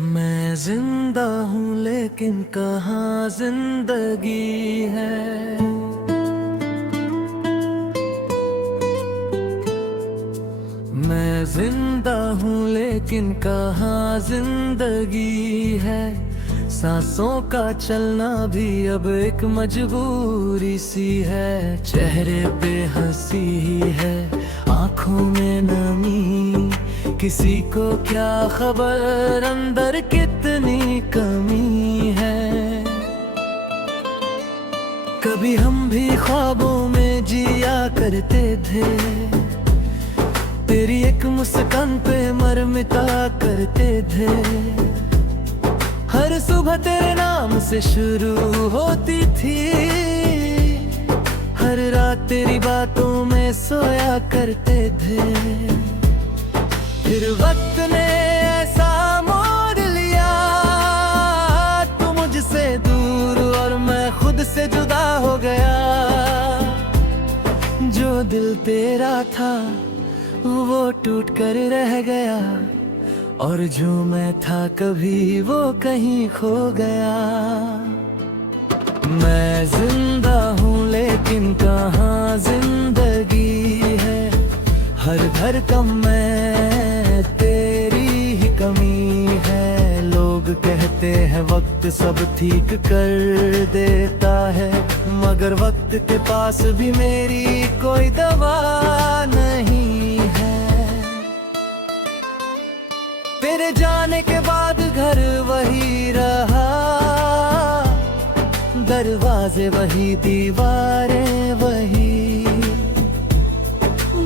मैं जिंदा हूँ लेकिन कहाँ जिंदगी है। मैं जिंदा हूँ लेकिन कहाँ जिंदगी है। सांसों का चलना भी अब एक मजबूरी सी है। चेहरे पे हंसी ही है, आंखों में नमी, किसी को क्या खबर अंदर कितनी कमी है। कभी हम भी ख्वाबों में जिया करते थे, तेरी एक मुस्कान पे मर मिटा करते थे। हर सुबह तेरे नाम से शुरू होती थी, हर रात तेरी बातों में सोया करते थे। फिर वक्त ने ऐसा मोड़ लिया, तू मुझसे दूर और मैं खुद से जुदा हो गया। जो दिल तेरा था वो टूट कर रह गया, और जो मैं था कभी वो कहीं खो गया। मैं जिंदा हूँ लेकिन कहाँ जिंदगी है। हर धड़कन में तेरी ही कमी है। लोग कहते हैं वक्त सब ठीक कर देता है, मगर वक्त के पास भी मेरी कोई दवा नहीं है। तेरे जाने के बाद घर वही रहा, दरवाजे वही, दीवारें वही।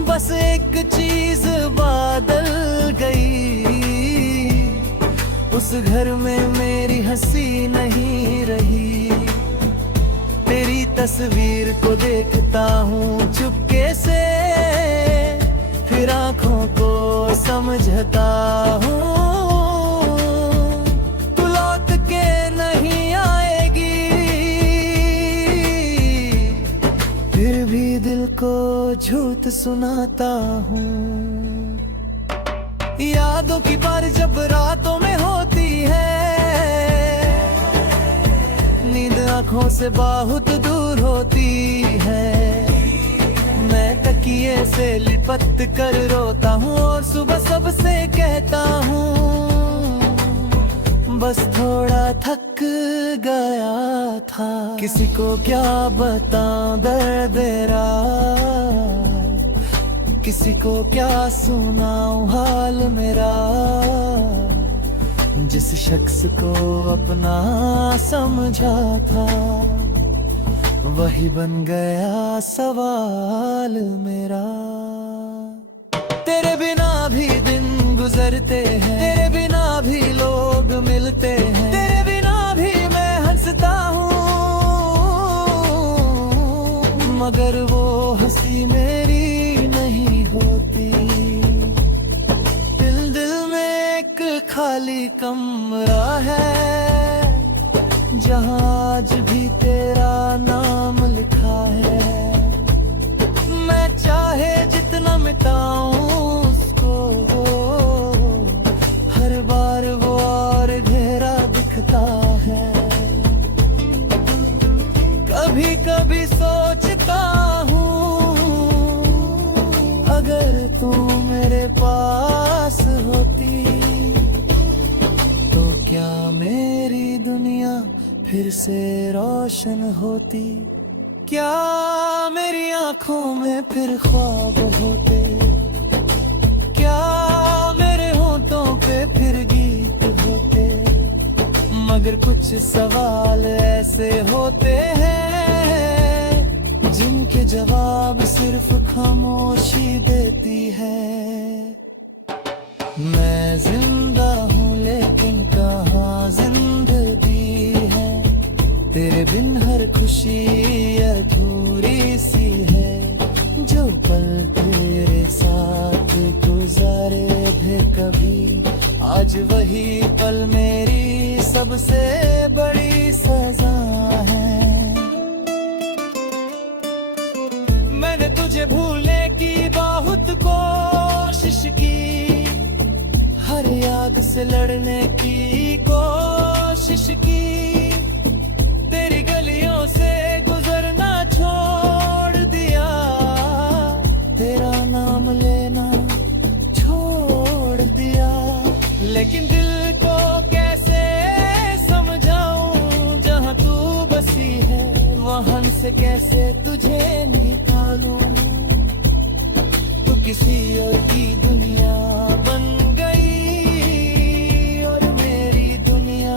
बस एक चीज बदल गई, उस घर में मेरी हंसी नहीं रही। तेरी तस्वीर को देखता हूँ चुपके से, फिर आँखों को समझता हूँ। तू लौट के नहीं आएगी, फिर भी दिल को झूठ सुनाता हूँ। यादों की बार जब रातों में होती है, नींद आँखों से बहुत दूर होती है। मैं तकिए से लिपट कर रोता हूँ और सुबह सबसे कहता हूँ, बस थोड़ा थक गया था। किसी को क्या बताऊं दर्द रात, किसी को क्या सुनाऊं हाल मेरा। जिस शख्स को अपना समझा था, वही बन गया सवाल मेरा। तेरे बिना भी दिन गुजरते हैं, तेरे बिना भी लोग मिलते हैं, तेरे बिना भी मैं हंसता हूँ, मगर वो हंसी मेरी नहीं होती। दिल दिल में एक खाली कमरा है, जहाँ आज भी तेरा नाम लिखा है। मैं चाहे जितना मिटाऊं उसको, हर बार वो और गहरा दिखता है। कभी कभी सोचता हूँ, अगर तू मेरे पास होती, तो क्या मेरी दुनिया फिर से रोशन होती। क्या मेरी आंखों में फिर ख्वाब होते, क्या मेरे होठों पे फिर गीत होते। मगर कुछ सवाल ऐसे होते हैं, जिनके जवाब सिर्फ खामोशी देती है। मैं जिंदा हूँ लेकिन कहाँ जिंदगी है। तेरे बिन हर खुशी अधूरी सी है। जो पल तेरे साथ गुजारे थे कभी, आज वही पल मेरी सबसे बड़ी सजा है। मैंने तुझे भूलने की बहुत कोशिश की, हर याद से लड़ने की लेकिन दिल को कैसे समझाऊं, जहां तू बसी है वहां से कैसे तुझे निकालूं। तू किसी और की दुनिया बन गई और मेरी दुनिया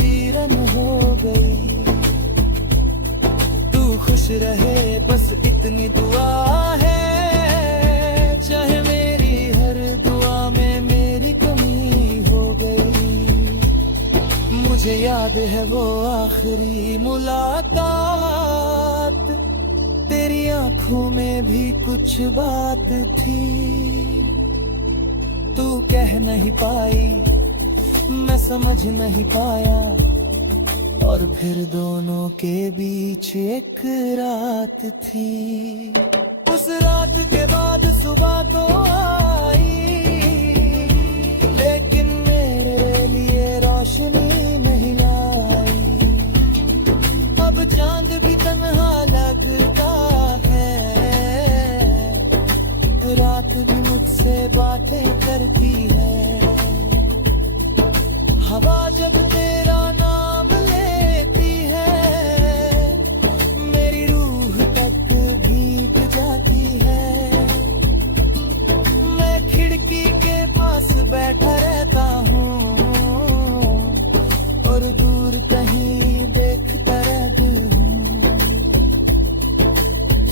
वीरन हो गई। तू खुश रहे बस इतनी दुआ है, चाहे मेरी हर दुआ में मेरी कमी हो गई। मुझे याद है वो आखिरी मुलाकात, तेरी आंखों में भी कुछ बात थी। तू कह नहीं पाई, मैं समझ नहीं पाया, और फिर दोनों के बीच एक रात थी। उस रात के बाद सुबह तो आई, लेकिन मेरे लिए रोशनी नहीं आई। अब चांद भी तन्हा लगता है, रात भी मुझसे बातें करती है। हवा जब तेरा नाम लेती है, मेरी रूह तक भीग जाती है। मैं खिड़की के पास बैठा रहता हूँ और दूर कहीं देखता रहता हूँ।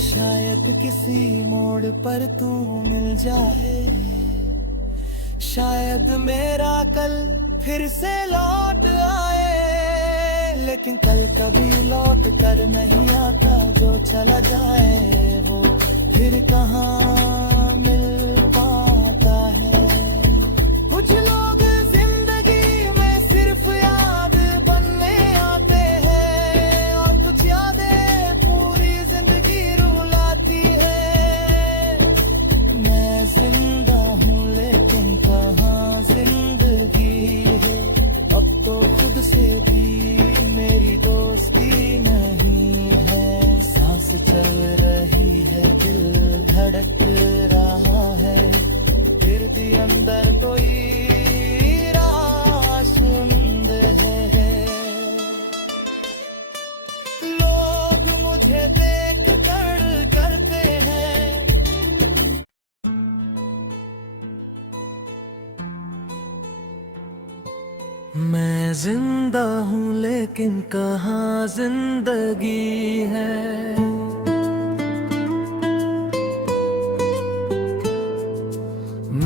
शायद किसी मोड़ पर तू मिल जाए, शायद मेरा कल फिर से लौट आए। लेकिन कल कभी लौट कर नहीं आता, जो चला जाए वो फिर कहाँ मिल पाता है। कुछ लोग जिंदगी में सिर्फ याद बनने आते हैं, और कुछ यादें पूरी जिंदगी रुलाती है। मैं जिंदा हूँ लेकिन कहाँ जिंदगी है, अब तो खुद से भी मेरी दोस्ती नहीं है। सांस चल रही है, दिल धड़क रहा है, फिर भी अंदर कोई राशुंद है। लोग मुझे देख कर करते हैं। मैं जिंदा हूँ लेकिन कहाँ जिंदगी है।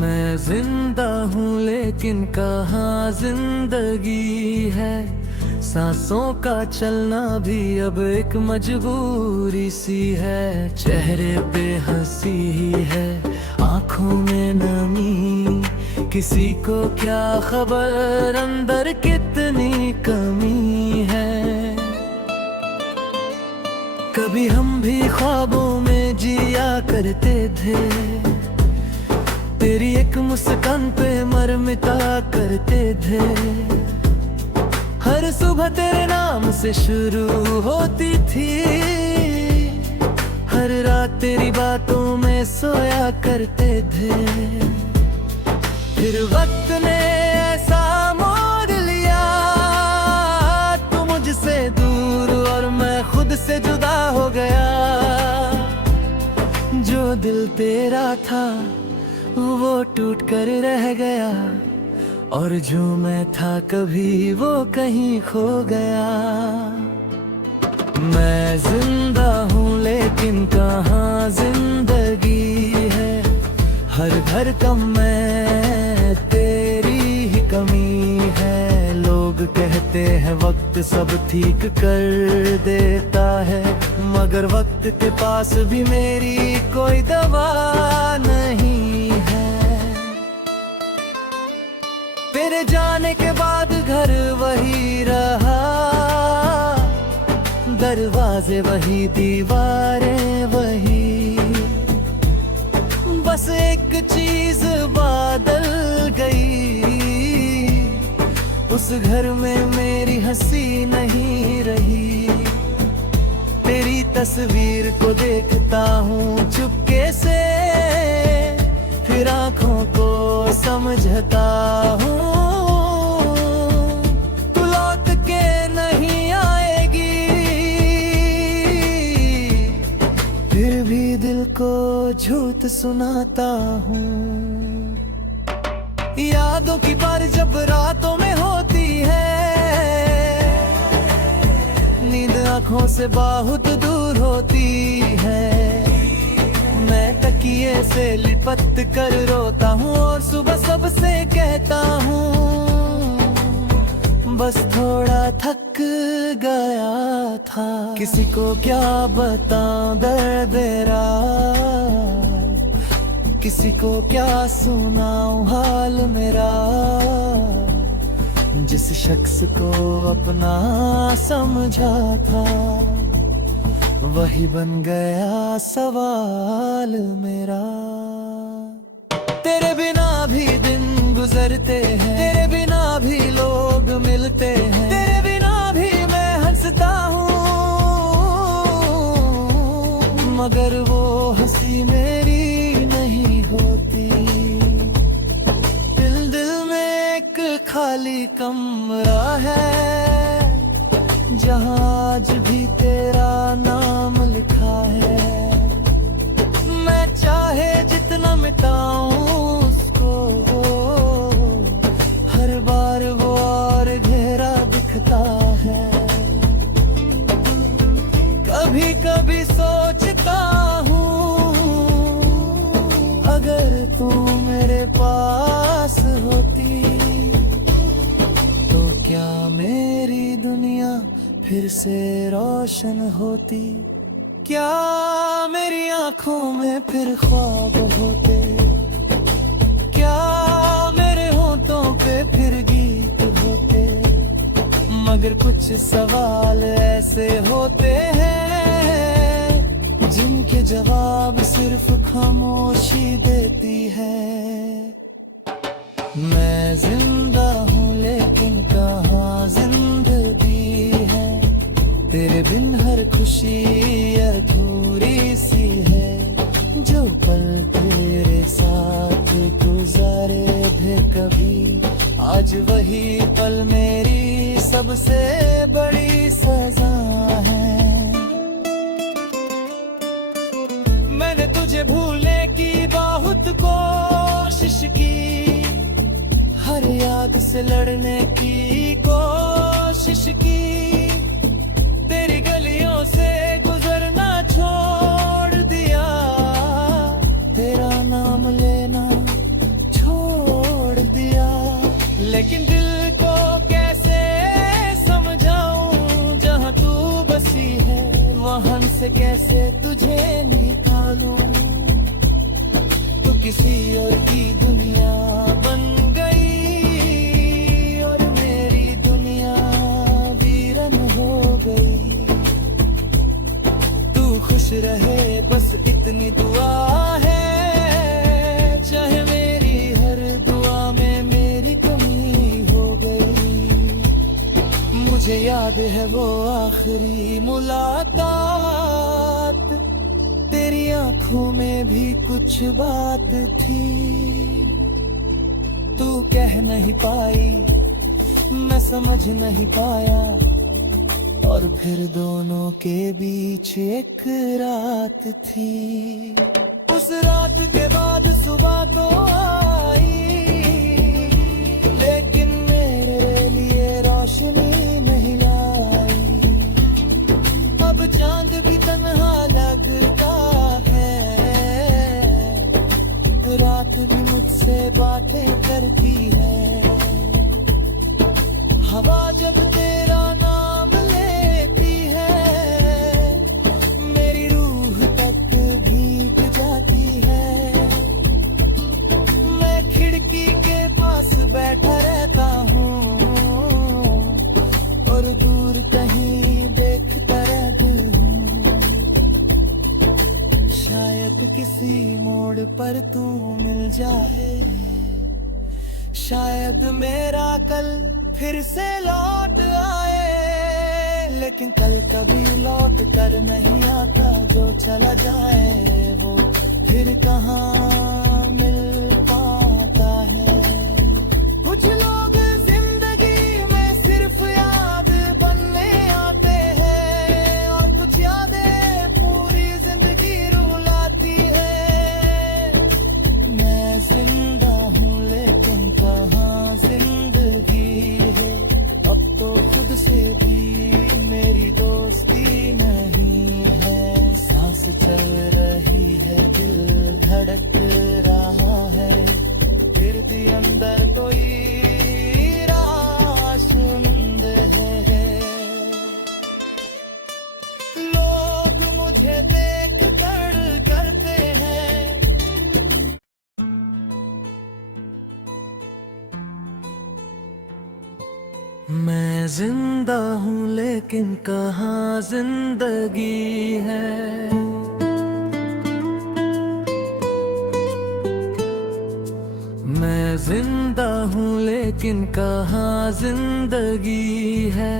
मैं जिंदा हूँ लेकिन कहाँ जिंदगी है। सांसों का चलना भी अब एक मजबूरी सी है। चेहरे पे हंसी ही है, आंखों में नमी, किसी को क्या खबर अंदर कितनी कमी है। कभी हम भी ख्वाबों में जिया करते थे, तेरी एक मुस्कान पे मर मिटा करते थे। हर सुबह तेरे नाम से शुरू होती थी, हर रात तेरी बातों में सोया करते थे। फिर वक्त ने ऐसा मोड़ लिया, तू मुझसे दूर और मैं खुद से जुदा हो गया। जो दिल तेरा था वो टूट कर रह गया, और जो मैं था कभी वो कहीं खो गया। मैं जिंदा हूँ लेकिन कहाँ जिंदगी है। हर धड़कन में तेरी ही कमी है। लोग कहते हैं वक्त सब ठीक कर देता है, मगर वक्त के पास भी मेरी कोई दवा नहीं है। तेरे जाने के बाद घर वही रहा, दरवाजे वही, दीवारें वही। बस एक चीज बदल गई, उस घर में मेरी हंसी नहीं रही। तेरी तस्वीर को देखता हूँ चुपके से, फिर आंखों को समझता हूँ तू लौट के नहीं आएगी, फिर भी दिल को झूठ सुनाता हूँ। यादों की बार जब रातों में होती है, नींद आंखों से बहुत दूर होती है, मैं तकिए से लिपट कर रोता हूँ और सुबह सबसे कहता हूँ बस थोड़ा थक गया था। किसी को क्या बताऊं दर्द रात, किसी को क्या सुनाऊं हाल मेरा, जिस शख्स को अपना समझा था वही बन गया सवाल मेरा। तेरे बिना भी दिन गुजरते हैं, तेरे बिना भी लोग मिलते हैं, तेरे बिना भी मैं हंसता हूँ, मगर वो हंसी मेरी नहीं होती। दिल दिल में एक खाली कमरा है, जहाँ आज भी तेरा नाम लिखा है। मैं चाहे जितना मिटाऊं उसको, हर बार वो और गहरा दिखता है। कभी कभी सोचता हूँ अगर तू मेरे पास होती तो क्या मेरी दुनिया फिर से रोशन होती, क्या मेरी आंखों में फिर ख्वाब होते, क्या मेरे होठों पे फिर गीत होते। मगर कुछ सवाल ऐसे होते हैं जिनके जवाब सिर्फ खामोशी देती है। मैं जिंदा हूँ लेकिन कहाँ जिंदगी है, तेरे बिन हर खुशी अधूरी सी है। जो पल तेरे साथ गुजारे थे कभी, आज वही पल मेरी सबसे बड़ी सजा है। मैंने तुझे भूलने की बहुत कोशिश की, हर याद से लड़ने की कोशिश की, तेरी गलियों से गुजरना छोड़ दिया, तेरा नाम लेना छोड़ दिया। लेकिन दिल को कैसे समझाऊं, जहां तू बसी है वहां से कैसे तुझे निकालूं। तू किसी और की दुनिया बन गई और मेरी दुनिया वीरन हो गई। तू खुश रहे बस इतनी दुआ है, चाहे मेरी हर दुआ में मेरी कमी हो गई। मुझे याद है वो आखिरी मुलाकात, तेरी आंखों में भी कुछ बात थी। तू कह नहीं पाई, मैं समझ नहीं पाया, और फिर दोनों के बीच एक रात थी। उस रात के बाद सुबह तो आई, लेकिन मेरे लिए रोशनी नहीं लाई। अब चांद भी तन्हा लगता है, रात भी मुझसे बातें करती है। हवा जब तेरा नाम लेती है, मेरी रूह तक भीग जाती है। मैं खिड़की के पास बैठा रहता हूँ और दूर कहीं देखता रहता हूँ। शायद किसी मोड़ पर तू मिल जाए, शायद मेरा कल फिर से लौट आए। लेकिन कल कभी लौट कर नहीं आता, जो चला जाए वो फिर कहाँ मिल पाता है। भी अंदर कोई राशुमंद है। लोग मुझे देख कर करते हैं। मैं जिंदा हूँ लेकिन कहाँ जिंदगी है। मैं जिंदा हूँ लेकिन कहाँ जिंदगी है।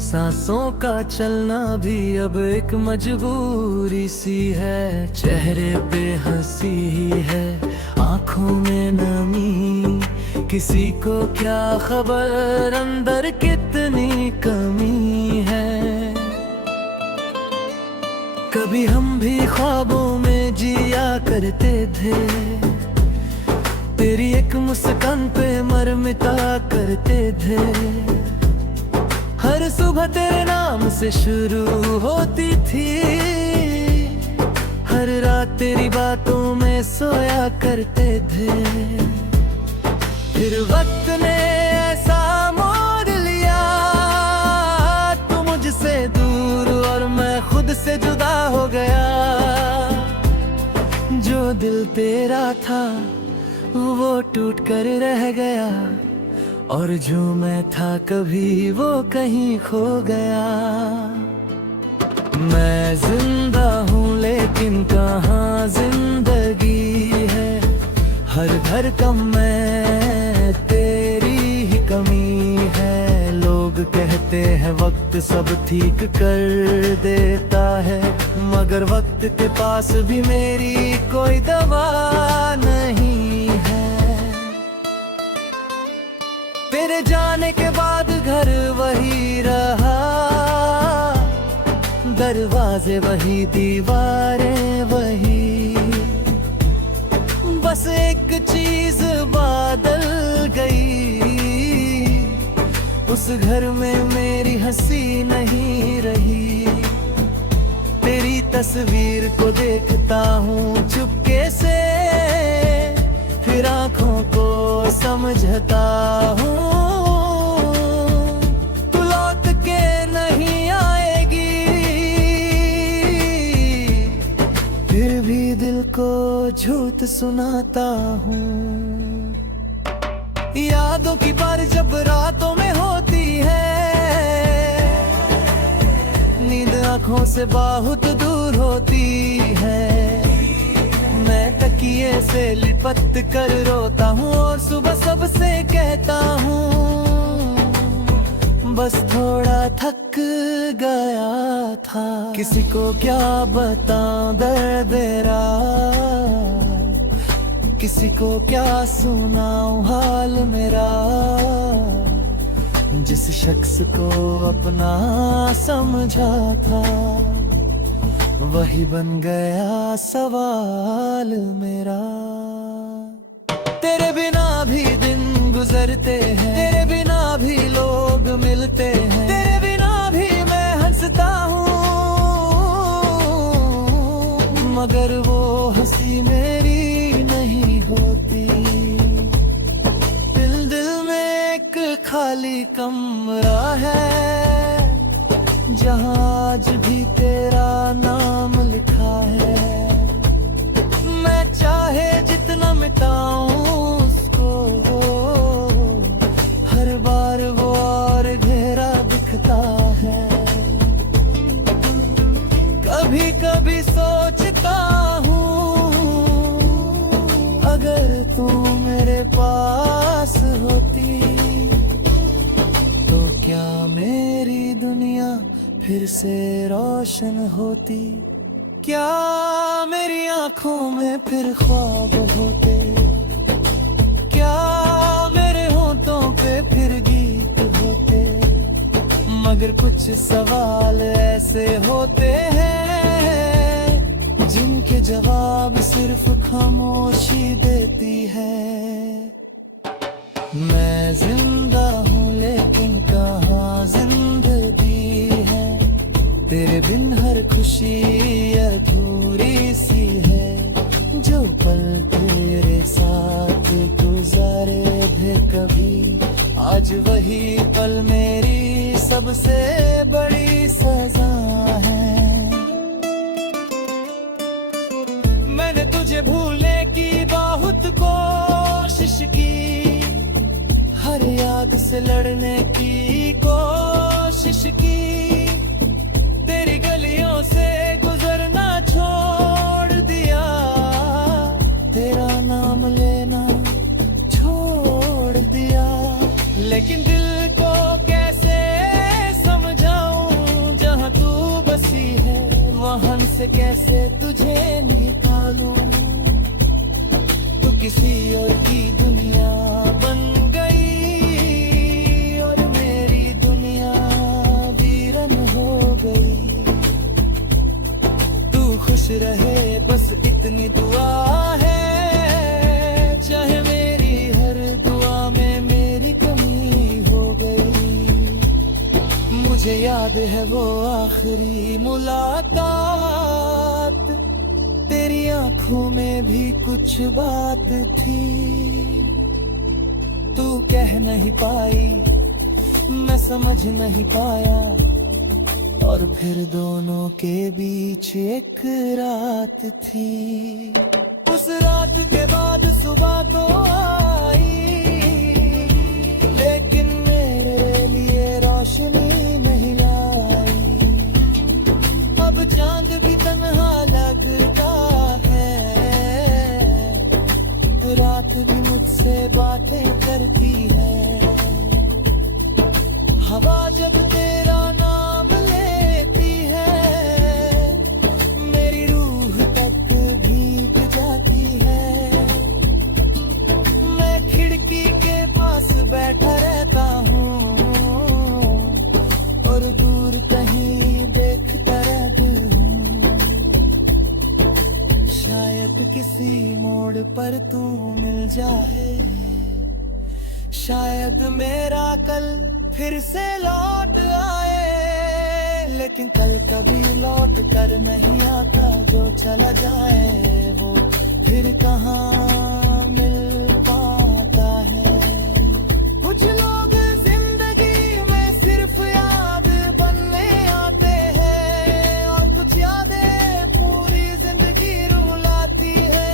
सांसों का चलना भी अब एक मजबूरी सी है। चेहरे पे हंसी ही है, आंखों में नमी, किसी को क्या खबर अंदर कितनी कमी है। कभी हम भी ख्वाबों में जिया करते थे, तेरी एक मुस्कान पे मर मिटा करते थे। हर सुबह तेरे नाम से शुरू होती थी, हर रात तेरी बातों में सोया करते थे। फिर वक्त ने ऐसा मोड़ लिया, तू मुझसे दूर और मैं खुद से जुदा हो गया। जो दिल तेरा था वो टूट कर रह गया, और जो मैं था कभी वो कहीं खो गया। मैं जिंदा हूँ लेकिन कहाँ जिंदगी है। हर धड़कन में तेरी ही कमी है। लोग कहते हैं वक्त सब ठीक कर देता है, मगर वक्त के पास भी मेरी कोई दवा नहीं है। तेरे जाने के बाद घर वही रहा, दरवाजे वही, दीवारें वही। बस एक चीज बदल गई, उस घर में मेरी हंसी नहीं रही। तेरी तस्वीर को देखता हूँ चुपके से, फिर आंखों को समझता हूँ। तू लौट के नहीं आएगी, फिर भी दिल को झूठ सुनाता हूँ। यादों की बार जब रातों में होती है, नींद आंखों से बहुत दूर होती है। मैं तकिए से लिपट कर रोता हूँ और सुबह सबसे कहता हूँ, बस थोड़ा थक गया था। किसी को क्या बताऊं दर्द मेरा, किसी को क्या सुनाऊं हाल मेरा। जिस शख्स को अपना समझा था, वही बन गया सवाल मेरा। तेरे बिना भी दिन गुजरते हैं, तेरे बिना भी लोग मिलते हैं, तेरे बिना भी मैं हंसता हूँ, मगर वो हंसी मेरी नहीं होती। दिल दिल में एक खाली कमरा है, जहाँ आज भी तेरा नाम लिखा है। मैं चाहे जितना मिटाऊं उसको, हर बार वो और गहरा दिखता है। कभी कभी सोचता हूँ, अगर तू मेरे पास होती, तो क्या मेरी दुनिया फिर से रोशन होती। क्या मेरी आंखों में फिर ख्वाब होते, क्या मेरे होठों पे फिर गीत होते। मगर कुछ सवाल ऐसे होते हैं, जिनके जवाब सिर्फ खामोशी देती है। मैं जिंदा हूँ लेकिन कहाँ जिंदगी है। तेरे बिन हर खुशी अधूरी सी है, जो पल तेरे साथ गुजार कभी। आज वही पल मेरी सबसे बड़ी सजा है। मैंने तुझे भूलने की बहुत कोशिश की, हर याद से लड़ने की कोशिश की। तेरी गलियों से गुजरना छोड़ दिया, तेरा नाम लेना छोड़ दिया। लेकिन दिल को कैसे समझाऊं, जहां तू बसी है वहां से कैसे तुझे निकालूं। तू किसी और की दुनिया बन गई और मेरी दुनिया वीरन हो गई। तू खुश रहे बस इतनी दुआ है, चाहे मेरी हर दुआ में मेरी कमी हो गई। मुझे याद है वो आखिरी मुलाकात, तेरी आंखों में भी कुछ बात थी। तू कह नहीं पाई, मैं समझ नहीं पाया, और फिर दोनों के बीच एक रात थी। उस रात के बाद सुबह तो आई, लेकिन मेरे लिए रोशनी नहीं लाई। अब चांद भी तन्हा लगता है, रात भी मुझसे बातें करती है। हवा जब तेरा नाम लेती है, मेरी रूह तक भीग जाती है। मैं खिड़की के पास बैठा रहता हूँ और दूर कहीं देखता रहता हूँ। शायद किसी मोड़ पर तू मिल जाए, शायद मेरा कल फिर से लौट आए। लेकिन कल कभी लौट कर नहीं आता, जो चला जाए वो फिर कहाँ मिल पाता है। कुछ लोग जिंदगी में सिर्फ याद बनने आते हैं, और कुछ यादें पूरी जिंदगी रुलाती है।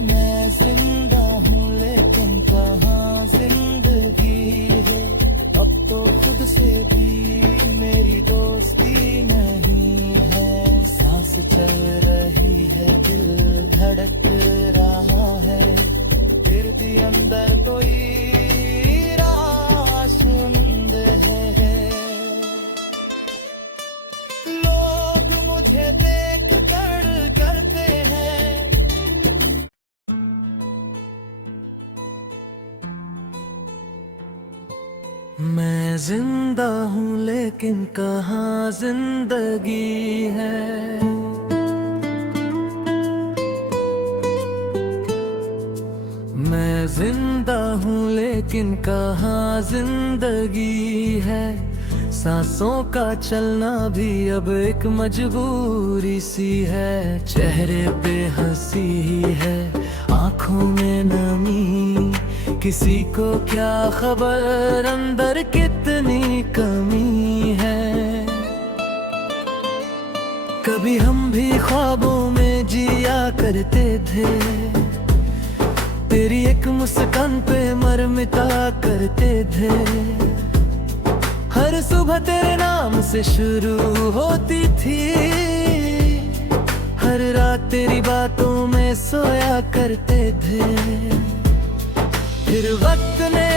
मैं जिंदा हूँ लेकिन कहाँ जिंदगी है, अब तो खुद से भी मेरी दोस्ती नहीं है। सांस चल रही है, दिल धड़क रहा है, फिर भी अंदर कोई राशुंद है। लोग मुझे देख कर करते हैं। मैं जिंदा हूँ लेकिन कहाँ जिंदगी है। मैं जिंदा हूँ लेकिन कहाँ जिंदगी है। सांसों का चलना भी अब एक मजबूरी सी है। चेहरे पे हंसी ही है, आंखों में नमी, किसी को क्या खबर अंदर कितनी कमी है। कभी हम भी ख्वाबों में जिया करते थे, तेरी एक मुस्कान पे मर मिटा करते थे। हर सुबह तेरे नाम से शुरू होती थी, हर रात तेरी बातों में सोया करते थे। फिर वक्त ने